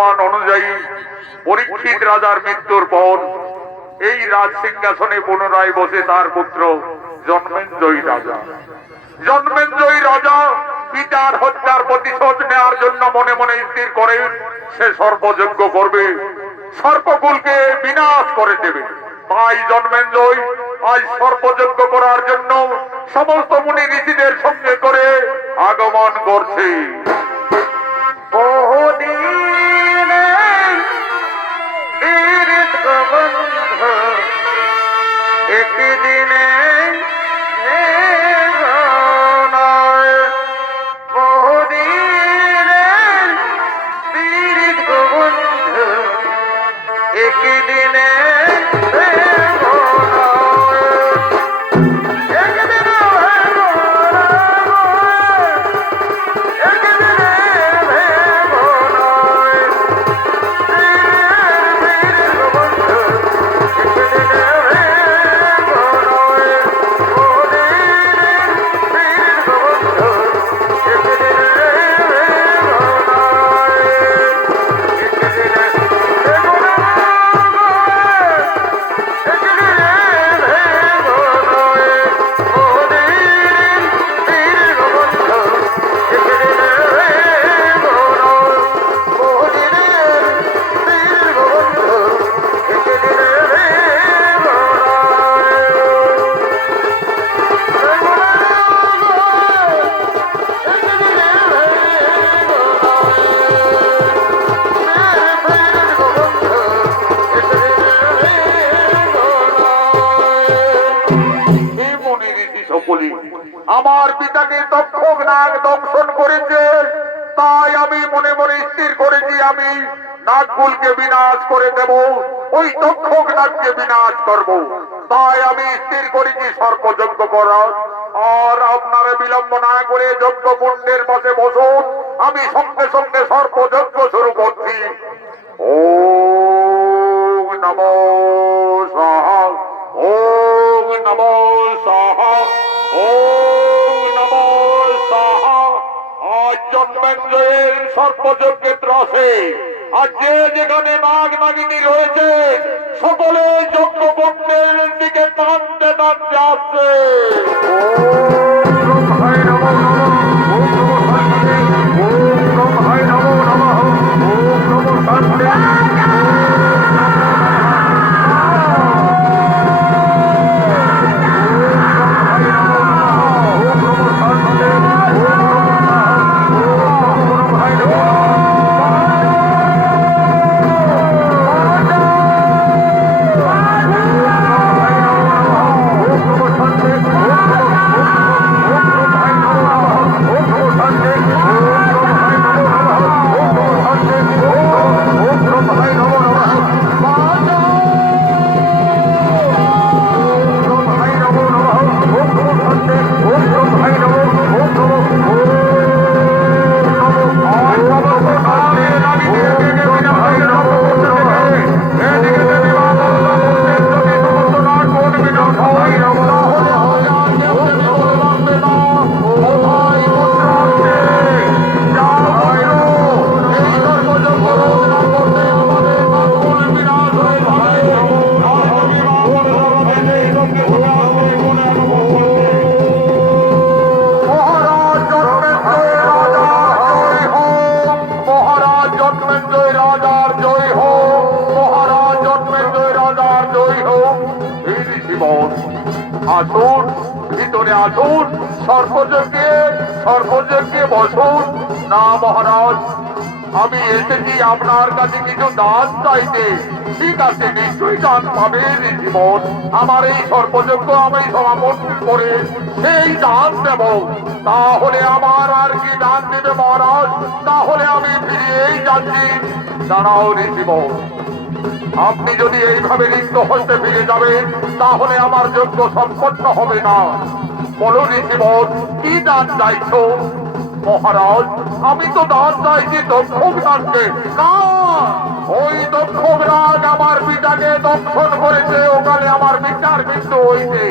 প্রমাণ অনুযায়ী পরীক্ষিত রাজার মৃত্যুর পর এই রাজ সিংহাসনে পুনরায় বসে তার পুত্র জন্মেঞ্জয়ী রাজা। জন্মেঞ্জয়ী রাজা পিতার হত্যার প্রতিশোধ নেওয়ার জন্য মনে মনে স্থির করে সে সর্বযজ্ঞ করবে, সর্পকুলকে বিনাশ করে দেবে। তাই জন্মেঞ্জয় আজ সর্পযজ্ঞ করার জন্য সমস্ত মুনি ঋষিদের সঙ্গে করে আগমন করছে। বহুদিনে তীর্থ বন্ধ একদিনে নয়। বহুদিনে তীর্থ বন্ধ একদিনে আমার পিতাকে তক্ষক নাগ দংশন করেছে, তাই আমি মনে মনে স্থির করেছি আমি নাগকুলকে বিনাশ করে দেব, ওই তক্ষক নাগকে বিনাশ করব। তাই আমি স্থির করেছি সর্পযজ্ঞ করার। আর আপনারা বিলম্ব না করে যজ্ঞ কুণ্ডের পাশে বসুন, আমি সঙ্গে সঙ্গে সর্পযজ্ঞ শুরু করছি। ওম নমো স্বাহা, ওম নমো স্বাহা, ওম নমো স্বাহা। আজ জন্মেঞ্জয়ের সর্পযজ্ঞের ত্রাসে আজ যে যেখানে নাগ নাগিনী রয়েছে সকলে যজ্ঞ কুণ্ডের দিকে টানতে টানতে আসছে। আসুন, ভিতরে আসুন, সর্বযজ্ঞে বসুন। না মহারাজ, আমি এসেছি আপনার কাছে কিছু দান চাইতে। ঠিক আছে, নিশ্চয়ই দান পাবেন জীবন। আমার এই সর্বযজ্ঞ আমি সমাপন করে সেই দান দেব। তাহলে আমার আর কি দান দেবে মহারাজ? তাহলে আমি ফিরিয়েই যাচ্ছি। দাঁড়াও জীবন, আপনি যদি এইভাবে লিপ্ত হতে ফিরে যাবেন তাহলে আমার যজ্ঞ সম্পন্ন হবে না। বলুন জীবন, কি দান চাইছো? মহারাজ, আমি তো দান চাইছি দক্ষক নাগকে। না, ওই দক্ষক নাগ আমার পিতাকে দংশন করেছে, ওখানে আমার বিচার মৃত্যু হয়েছে।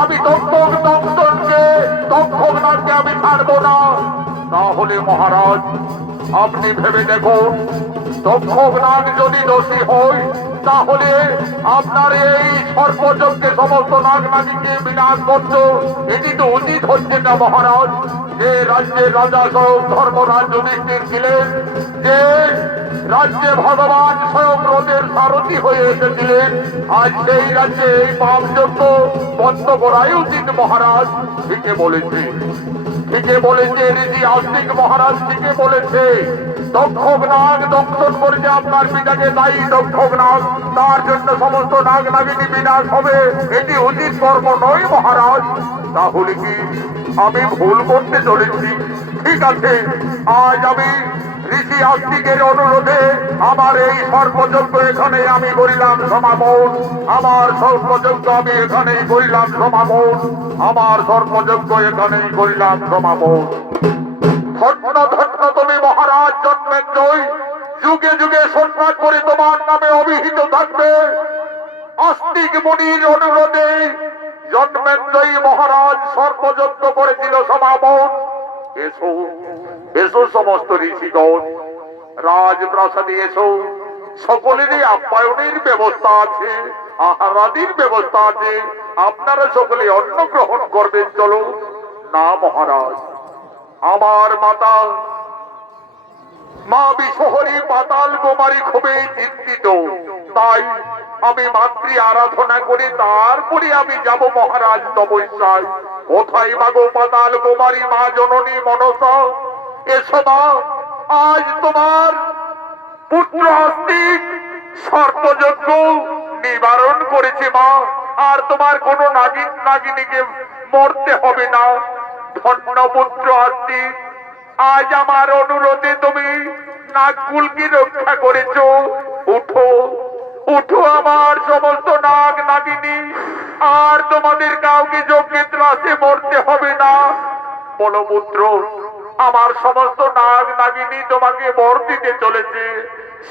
আমি দক্ষক নাগকে আমি ছাড়বো না। তাহলে মহারাজ, আপনি ভেবে দেখুন, দক্ষক নাগ যদি দোষী হয় তাহলে আপনার এই সর্বযজ্ঞে সমস্ত নাগ নাগীকে বিনাশ করত, এটি তো উচিত হচ্ছে না মহারাজ। যে রাজ্যের রাজা স্বয়ং ধর্মরাজ যুধিষ্ঠির ছিলেন, যে রাজ্যে ভগবান স্বয়ং রথের সারথি হয়ে এসেছিলেন, আজ সেই রাজ্যে এই পাপযজ্ঞ বন্ধ করাই উচিত মহারাজ। ঠিকই বলেছে, ঠিকই বলেছে ঋষি আস্তিক মহারাজ, ঠিকই বলেছে। দক্ষক নাগ দংশন করেছে আপনার পিতাকে, তাই দক্ষক নাগ, তার জন্য সমস্ত নাগ নাগিনী বিনাশ হবে, এটি উচিত কর্ম নয় মহারাজ। তাহলে কি আমি ভুল করতে চলেছি? ঠিক আছে, আজ আমি ঋষি আস্তিকের অনুরোধে আমার এই সর্বযজ্ঞ এখানে আমি করিলাম সমাপন। আমার সর্বযজ্ঞ আমি এখানেই করিলাম সমাপন। আমার সর্বযজ্ঞ এখানেই করিলাম সমাপন। ধন্য ধন্য তুমি মহারাজ জন্মেঞ্জয়, যুগে যুগে সম্মান করে তোমার নামে অভিহিত থাকবে। আস্তিক মুনির অনুরোধে জন্মেঞ্জয়ী মহারাজ সর্বযজ্ঞ করেছিল সমাপন। এসো এসো সমস্ত ঋষিগণ, রাজপ্রাসাদে এসো। সকলেরই আপ্যায়নের ব্যবস্থা আছে, আহারাদির ব্যবস্থা আছে, আপনারা সকলে অন্ন গ্রহণ করবেন। চলো না মহারাজ, আমার মাতা মা বিশহরী পাতাল কুমারী খুবই চিন্তিত, তাই আমি মাতৃ আরাধনা করে তারপরে আমি যাব মহারাজ তপস্যায়। কোথায় মাগো পাতাল কুমারী মা জননী মনসা? এসো মা, আজ তোমার পুত্র আস্তিক সর্বযজ্ঞ নিবারণ করেছে মা, আর তোমার কোন নাগিন নাগিনীকে মরতে হবে না। ধন্য পুত্র আস্তিক, আজ আমার অনুরোধে তুমি নাগকুলকে রক্ষা করেছ। উঠো উঠো আমার সমস্ত নাগ নাগিনী, আর তোমাদের কাউকে যজ্ঞের ত্রাসে মরতে হবে না। বলো পুত্র, আমার সমস্ত নাগ নাগিনী তোমাকে বর দিতে চলেছে,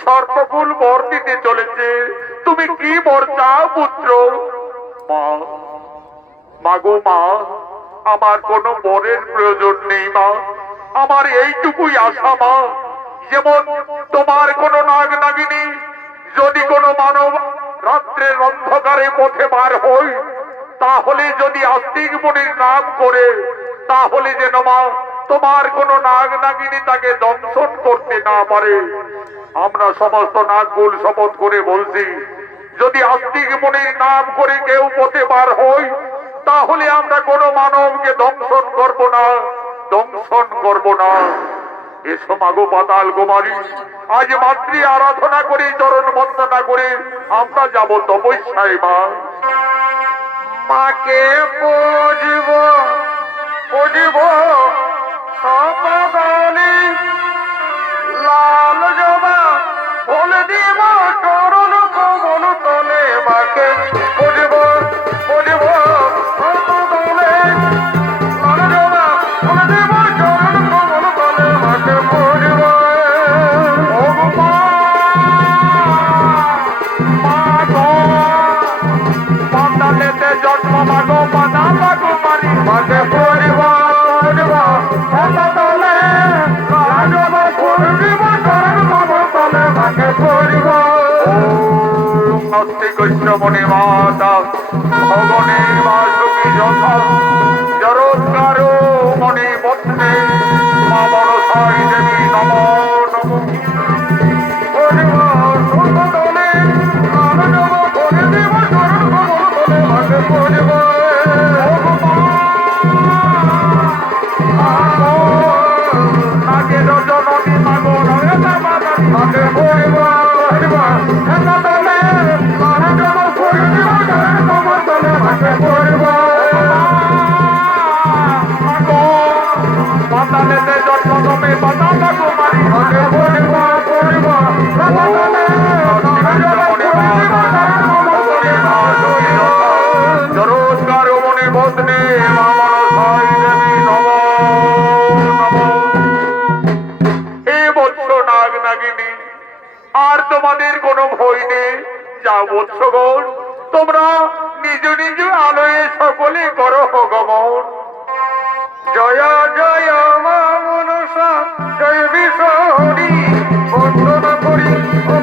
সর্বকুল বর দিতে চলেছে। তুমি কি বর চাও পুত্র? মা, মাগো মা, আমার কোনো বরের প্রয়োজন নেই মা, আমার এইটুকুই আশা মা, যেমন তোমার কোনো নাগ নাগিনী যদি কোনো মানব রাত্রের অন্ধকারে পথে বার হয়, তাহলে যদি আস্তিক মুনির নাম করে, তাহলে যেন মা তোমার কোনো নাগ নাগিনী তাকে দংশন করতে না পারে। আমরা সমস্ত নাগকুল শপথ করে বলছি, যদি আস্তিক মুনির নাম করে কেউ পথে বার হয়, তাহলে আমরা কোনো মানবকে দংশন করব না, দংশন করব না। এসো মাগো পাতাল কুমারী, আজ মাতৃ আরাধনা করে চরণ বন্দনা করে আমরা যাব তপস্যায় মা। মাকে পুজব পুজব সপদলি, লাল জবা ফুল দিব চরণ কমল তলে। মাকে পুজব পুজব সপদলি, লাল জবা ফুল দিব চরণ কমল তলে। মাকে পুজব পাতালেতে জন্ম মাগো পাতাল কুমারী, মাকে পুজব পুজব সপদলি, লাল জবা ফুল দিব চরণ কমল তলে। মাকে পুজব নস্তি কৃষ্ণমণি মাতা ভগনে বাসুকি যথা জরৎকারো মণি পত্নে মা মনসাই দেবী নমো নমো। নাগের জননী মাগো নয়না মাতা পাতালেতে জন্ম তুমি পাতাল কুমারী, জরৎকার মণি পত্নী মা মনসাই দেবী নমো নমো। এ বৎস নাগ নাগিনী, আর তোমাদের কোনো ভয় নেই। যা বৎসগণ, তোমরা নিজ নিজ আলোয় সকলে করো গমন। জয় জয় মা মনসা জয় বিশ্বহরি বন্দনা করি ও